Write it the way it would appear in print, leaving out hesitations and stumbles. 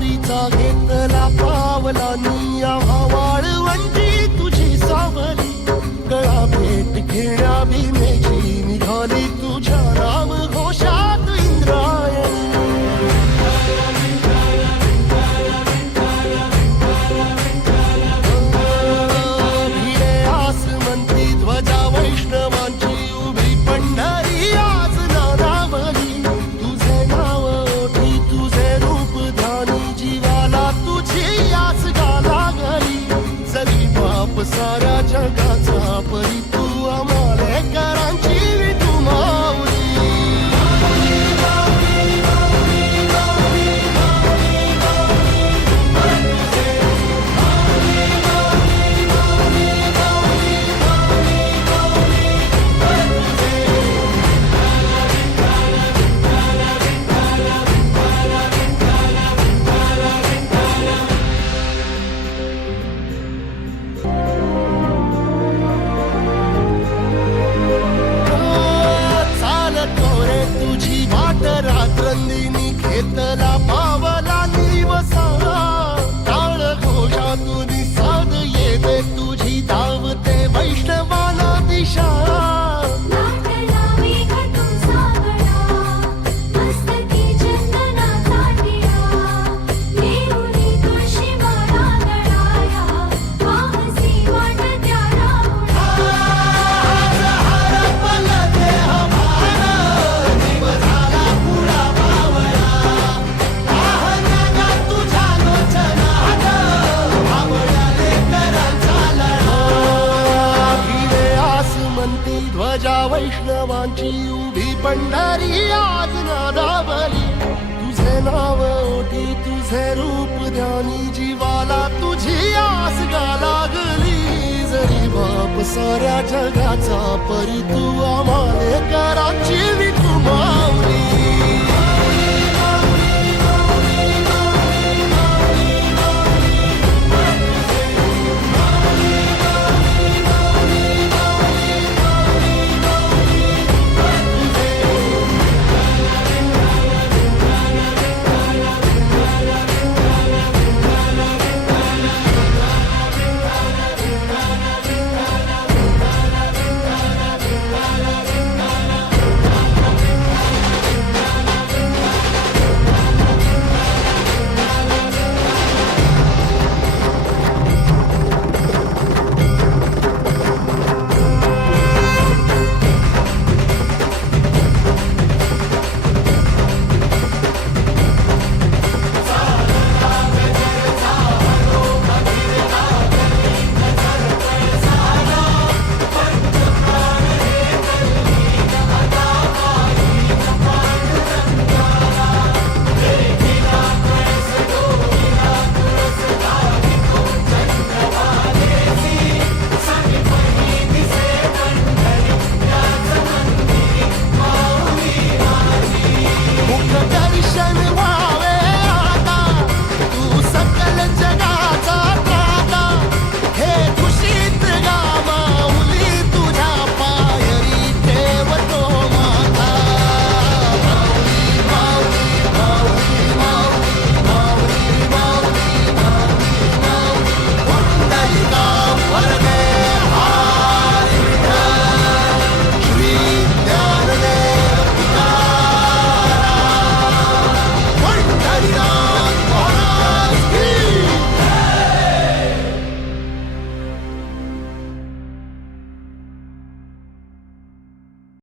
वारीचा घेतला पावलांनी आम्हा वाळवंटी तुझी सावली गळा भेट घेण्या भीमेची निघाली तुझ्या राम घोषात इंद्रायणी भिडे आसमंती ध्वजा वैष्णवांची उभी पंढरी आज नानावली तुझे नाव ओठी तुझे रूप ध्यानी जीवाला तुझी आस गाला गली जरी बाप साऱ्या जगाचा परी तू आम्हाले करांची तू माऊली तुझी वाट रात्रंदिनी घेतला पावला निवसा टाळ घोषातून साध येते तुझी धावते वैष्णवाला दिशा ध्वजा वैष्णवांची उभी पंढरी आज नादावली तुझे नाव ओठी तुझे रूप ध्यानी जीवाला तुझी आस गा लागली जरी बाप साऱ्या जगाचा परी तू आम्हाले कराची विठुमा